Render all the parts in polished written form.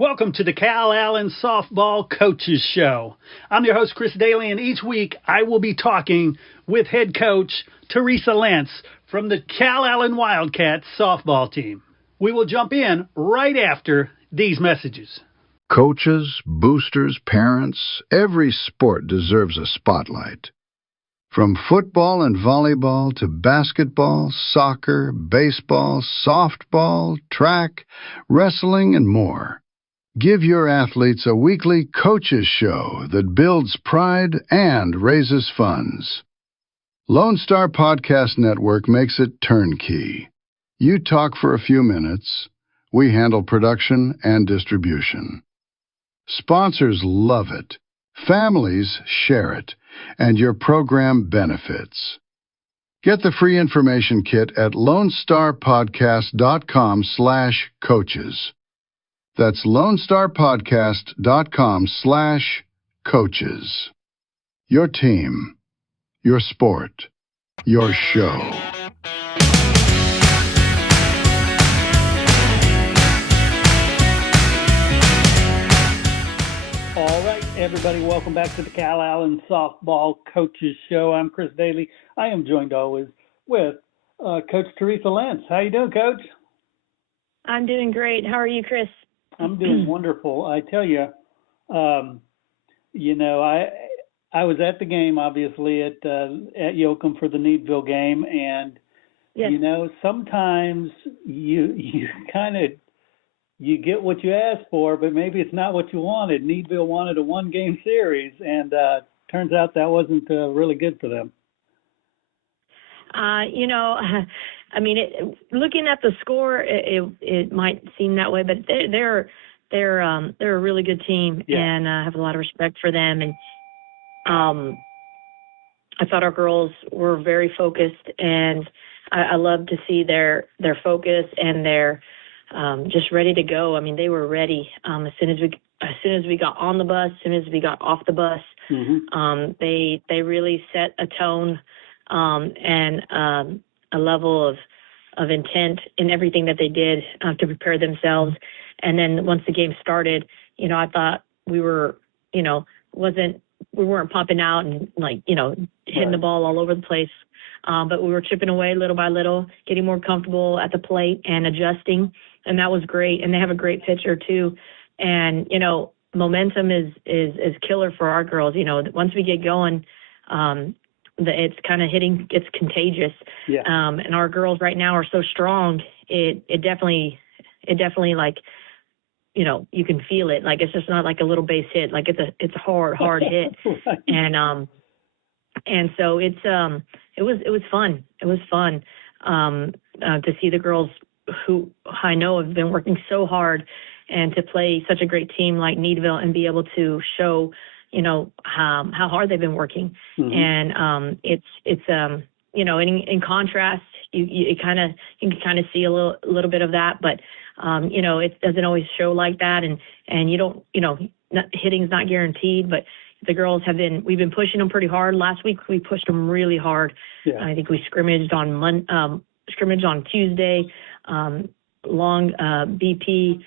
Welcome to the Calallen Softball Coaches Show. I'm your host, Chris Daly, and each week I will be talking with head coach Teresa Lentz from the Calallen Wildcats softball team. We will jump in right after these messages. Coaches, boosters, parents, every sport deserves a spotlight. From football and volleyball to basketball, soccer, baseball, softball, track, wrestling, and more. Give your athletes a weekly coaches show that builds pride and raises funds. Lone Star Podcast Network makes it turnkey. You talk for a few minutes. We handle production and distribution. Sponsors love it. Families share it. And your program benefits. Get the free information kit at LoneStarPodcast.com/coaches. That's LoneStarPodcast.com/coaches. Your team, your sport, your show. All right, everybody, welcome back to the Calallen Softball Coaches Show. I'm Chris Daly. I am joined always with Coach Teresa Lentz. How you doing, Coach? I'm doing great. How are you, Chris? I'm doing wonderful. I tell you, I was at the game, obviously, at Yoakum for the Needville game, and Yes. sometimes you kind of you get what you ask for, but maybe it's not what you wanted. Needville wanted a one-game series, and turns out that wasn't really good for them. Looking at the score, it might seem that way, but they're a really good team, and I have a lot of respect for them. And I thought our girls were very focused, and I love to see their focus and their just ready to go. I mean, they were ready as soon as we got on the bus, as soon as we got off the bus. Mm-hmm. They really set a tone and a level of intent in everything that they did to prepare themselves. And then once the game started, I thought we were, we weren't popping out and hitting the ball all over the place. But we were chipping away little by little, getting more comfortable at the plate and adjusting. And that was great. And they have a great pitcher too. And, momentum is killer for our girls. Once we get going, it's kind of it's contagious. Yeah. And our girls right now are so strong. It definitely you can feel it. Like, it's just not like a little base hit. Like, it's a hard hit. Right. And so it was fun. It was fun to see the girls who I know have been working so hard, and to play such a great team like Needville and be able to show, how hard they've been working. Mm-hmm. And in contrast, you can kind of see a little bit of that, but it doesn't always show like that. And you don't, hitting's not guaranteed, but the girls we've been pushing them pretty hard. Last week we pushed them really hard. Yeah. I think we scrimmaged on Tuesday, long BP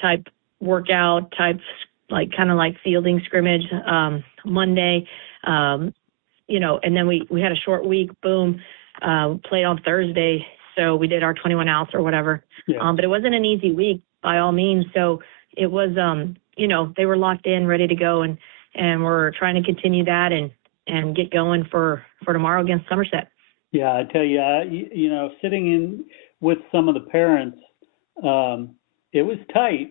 type workout type, kind of like fielding scrimmage Monday, and then we had a short week. Boom, played on Thursday, so we did our 21 outs or whatever. Yeah. But it wasn't an easy week by all means. So it was, they were locked in, ready to go, and we're trying to continue that and get going for tomorrow against Somerset. Yeah, I tell you, sitting in with some of the parents, it was tight.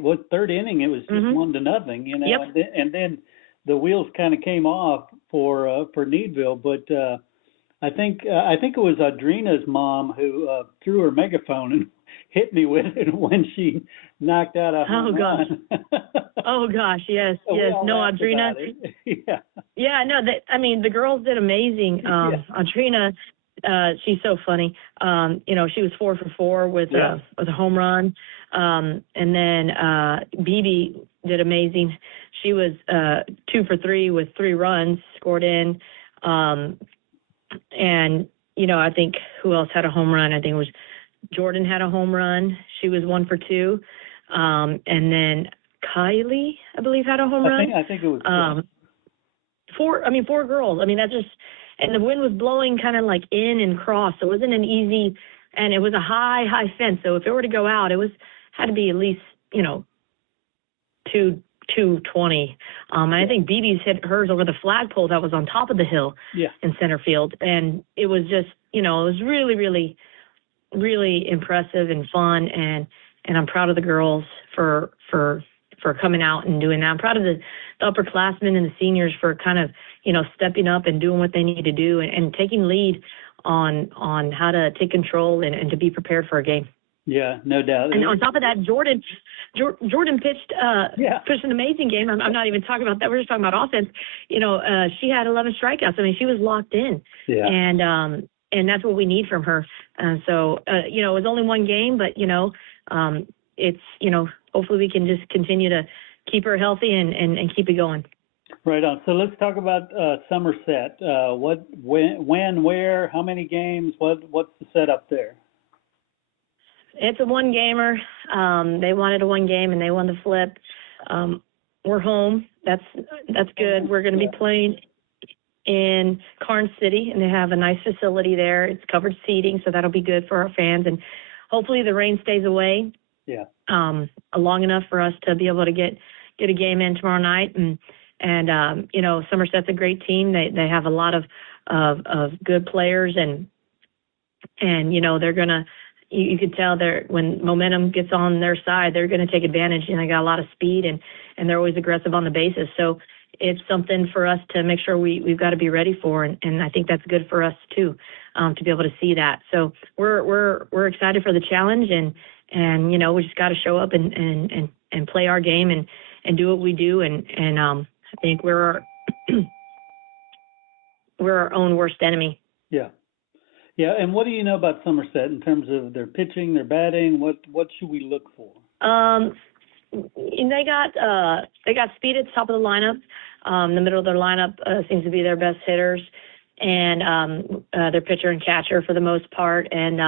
What, third inning, it was just 1-0, Yep. and then the wheels kind of came off for Needville. But I think it was Audrina's mom who threw her megaphone and hit me with it when she knocked out a home run. Oh gosh, yes, So yes. No, Audrina. Yeah. Yeah, no. The girls did amazing. Audrina, she's so funny. She was 4 for 4 with a home run. And then BB did amazing. She was 2 for 3 with 3 runs scored in. And I think who else had a home run? I think it was Jordan had a home run. She was 1 for 2. And then Kylie, I believe, had a home run. I think it was four girls. I mean, that's just, and the wind was blowing kind of like in and cross. So it wasn't an easy, and it was a high fence. So if it were to go out, had to be at least, 220. And I think BB's hit hers over the flagpole that was on top of the hill in center field. And it was just, it was really, really, really impressive and fun. And I'm proud of the girls for coming out and doing that. I'm proud of the upperclassmen and the seniors for kind of, stepping up and doing what they need to do and taking lead on how to take control and to be prepared for a game. Yeah, no doubt. And on top of that, Jordan pitched an amazing game. I'm not even talking about that. We're just talking about offense. She had 11 strikeouts. I mean, she was locked in. Yeah. And that's what we need from her. And so, it was only one game, but, it's, hopefully we can just continue to keep her healthy and keep it going. Right on. So let's talk about Somerset. When, where, how many games? What's the setup there? It's a one gamer. They wanted a one game and they won the flip. We're home. That's good. We're going to be playing in Carn City, and they have a nice facility there. It's covered seating, so that'll be good for our fans. And hopefully the rain stays away. Yeah. Long enough for us to be able to get a game in tomorrow night. And Somerset's a great team. They have a lot of good players, and they're gonna. You can tell when momentum gets on their side, they're going to take advantage, and they got a lot of speed, and they're always aggressive on the bases. So it's something for us to make sure we've got to be ready for, and I think that's good for us too, to be able to see that. So we're excited for the challenge, and we just got to show up and play our game and do what we do, and I think we're our own worst enemy. Yeah. Yeah, and what do you know about Somerset in terms of their pitching, their batting? What should we look for? They got speed at the top of the lineup. The middle of their lineup seems to be their best hitters, and their pitcher and catcher for the most part. And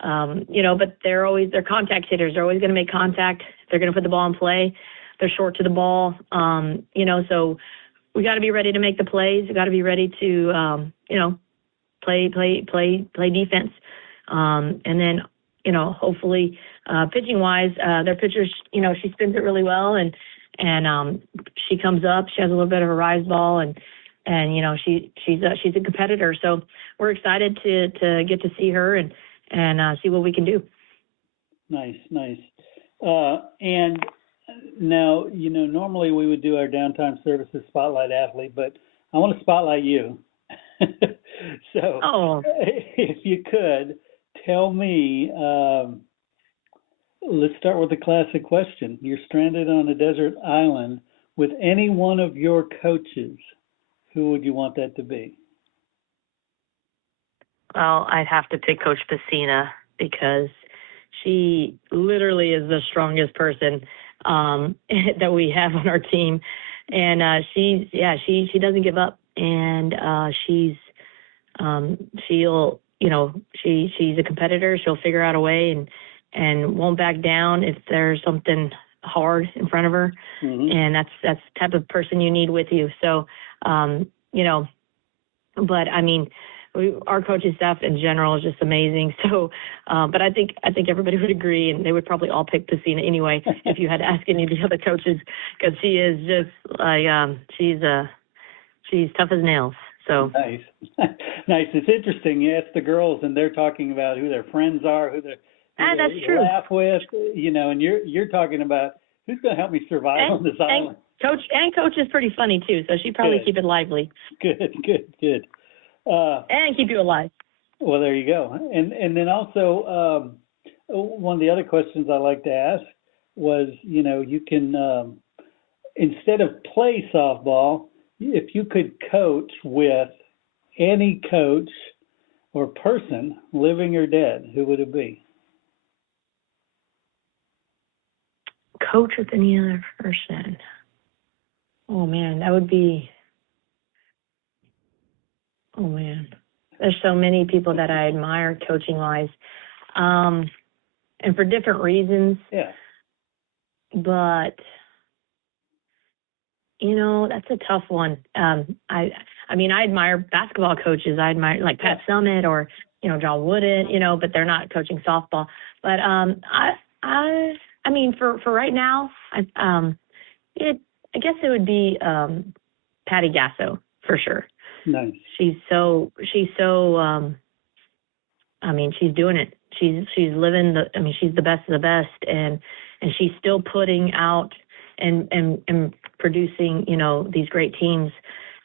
but they're contact hitters. They're always going to make contact. They're going to put the ball in play. They're short to the ball. So we got to be ready to make the plays. We got to be ready to play defense. And then, hopefully, pitching wise, their pitchers, she spins it really well, and she comes up, she has a little bit of a rise ball, and she's a competitor. So we're excited to get to see her and see what we can do. Nice. And now, normally we would do our downtime services spotlight athlete, but I want to spotlight you. So if you could tell me, let's start with the classic question. You're stranded on a desert island with any one of your coaches. Who would you want that to be? Well, I'd have to pick Coach Pacina because she literally is the strongest person that we have on our team. And she doesn't give up. And she's a competitor. She'll figure out a way and won't back down if there's something hard in front of her. Mm-hmm. And that's the type of person you need with you. So, but I mean, our coaching staff in general is just amazing. So, but I think everybody would agree, and they would probably all pick Pacina anyway if you had to ask any of the other coaches, because she is just like she's tough as nails. So nice. It's interesting. You ask the girls, and they're talking about who their friends are, who they laugh with, and you're talking about who's going to help me survive on this island. Coach is pretty funny too, so she'd probably keep it lively. Good. And keep you alive. Well, there you go. And then also one of the other questions I like to ask was, you can instead of play softball, if you could coach with any coach or person, living or dead, who would it be? Coach with any other person? Oh, man, that would be... Oh, man. There's so many people that I admire coaching-wise. And for different reasons. Yeah. but that's a tough one. I mean, I admire basketball coaches. I admire like Pat Summitt or John Wooden, but they're not coaching softball. But I mean, for right now, I guess it would be Patty Gasso for sure. Nice. She's so. I mean, she's doing it. She's living she's the best of the best, and she's still putting out and producing, these great teams.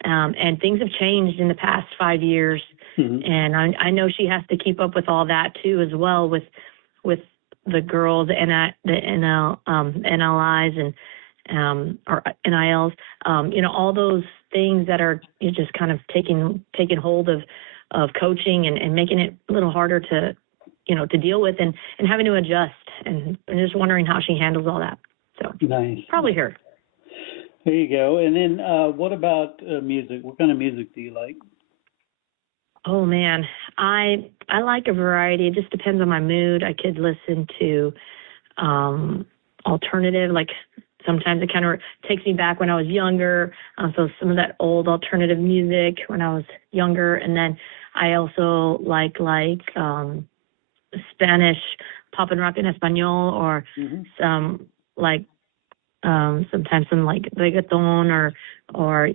And things have changed in the past 5 years. Mm-hmm. And I know she has to keep up with all that too, as well, with the girls, the NLIs and or NILs, all those things that are just kind of taking hold of coaching and making it a little harder to deal with and having to adjust and just wondering how she handles all that. So nice. Probably her. There you go. And then what about music? What kind of music do you like? Oh, man. I like a variety. It just depends on my mood. I could listen to alternative, like sometimes it kind of takes me back when I was younger. So some of that old alternative music when I was younger. And then I also like Spanish pop and rock en español or some like sometimes some like reggaeton or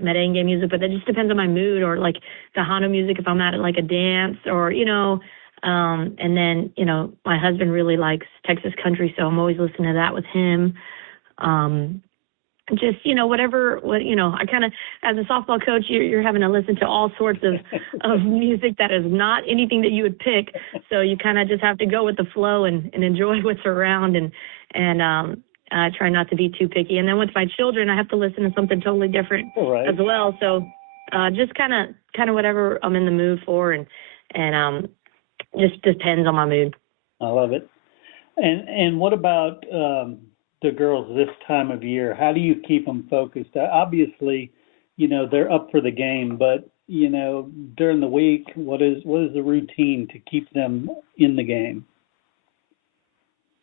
merengue music, but that just depends on my mood, or like Tejano music if I'm at like a dance or and then my husband really likes Texas country, so I'm always listening to that with him. Just whatever I kind of, as a softball coach, you're having to listen to all sorts of music that is not anything that you would pick, so you kind of just have to go with the flow and enjoy what's around and I try not to be too picky. And then with my children, I have to listen to something totally different as well. So just kind of whatever I'm in the mood for, and just depends on my mood. I love it. And what about the girls this time of year? How do you keep them focused? Obviously, they're up for the game, but during the week, what is the routine to keep them in the game?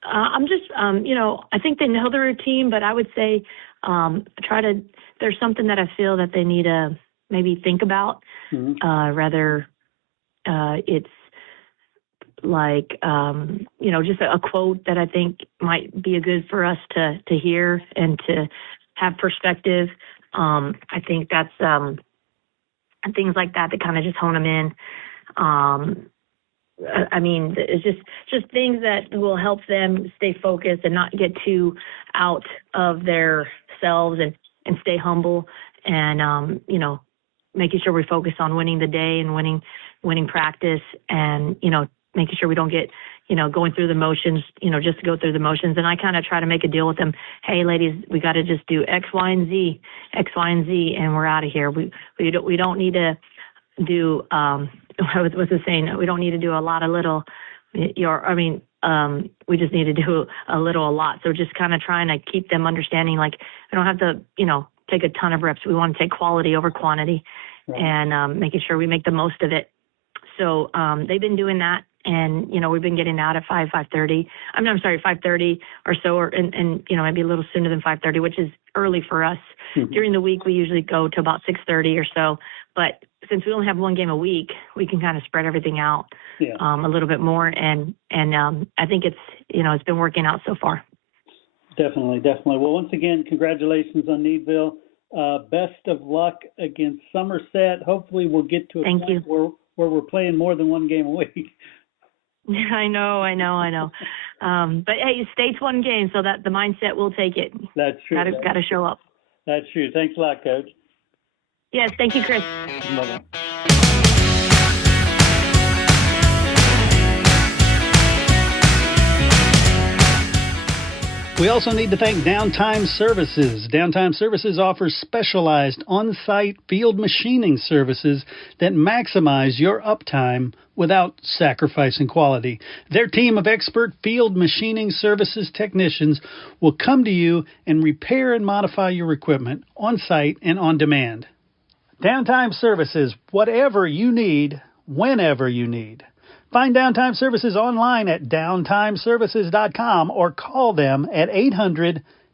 I'm just, I think they know the routine, but I would say there's something that I feel that they need to maybe think about. Rather, it's like, just a quote that I think might be good for us to hear and to have perspective. I think that's things like that kind of just hone them in. I mean, it's just things that will help them stay focused and not get too out of their selves and stay humble and, making sure we focus on winning the day and winning practice and, making sure we don't get, going through the motions, just to go through the motions. And I kind of try to make a deal with them. Hey, ladies, we got to just do X, Y, and Z, and we're out of here. We don't need to do, what's the saying? We don't need to do a lot of little, we just need to do a lot. So just kind of trying to keep them understanding, like, we don't have to, take a ton of reps. We want to take quality over quantity, right. And making sure we make the most of it. So they've been doing that. And, we've been getting out at 5:30 or so, and maybe a little sooner than 5:30, which is early for us. Mm-hmm. During the week, we usually go to about 6:30 or so. But since we only have one game a week, we can kind of spread everything out a little bit more. And I think it's, it's been working out so far. Definitely. Well, once again, congratulations on Needville. Best of luck against Somerset. Hopefully we'll get to a point where we're playing more than one game a week. I know. But hey, state's one game, so that the mindset will take it. That's true. Got to show up. That's true. Thanks a lot, Coach. Yes, thank you, Chris. Bye-bye. We also need to thank Downtime Services. Downtime Services offers specialized on-site field machining services that maximize your uptime without sacrificing quality. Their team of expert field machining services technicians will come to you and repair and modify your equipment on-site and on demand. Downtime Services, whatever you need, whenever you need. Find Downtime Services online at downtimeservices.com or call them at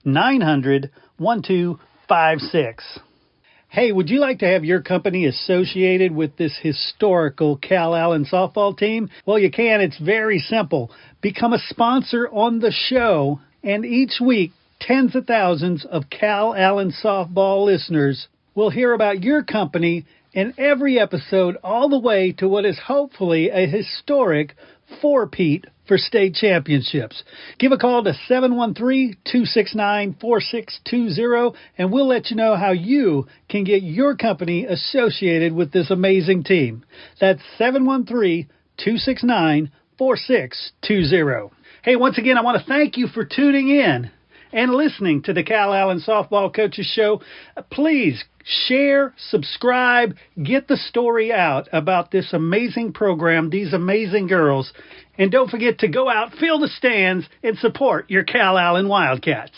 800-900-1256. Hey, would you like to have your company associated with this historical Calallen softball team? Well, you can. It's very simple. Become a sponsor on the show, and each week, tens of thousands of Calallen softball listeners will hear about your company in every episode, all the way to what is hopefully a historic four-peat for state championships. Give a call to 713-269-4620, and we'll let you know how you can get your company associated with this amazing team. That's 713-269-4620. Hey, once again, I want to thank you for tuning in and listening to the Calallen Softball Coaches Show. Please share, subscribe, get the story out about this amazing program, these amazing girls, and don't forget to go out, fill the stands, and support your Calallen Wildcats.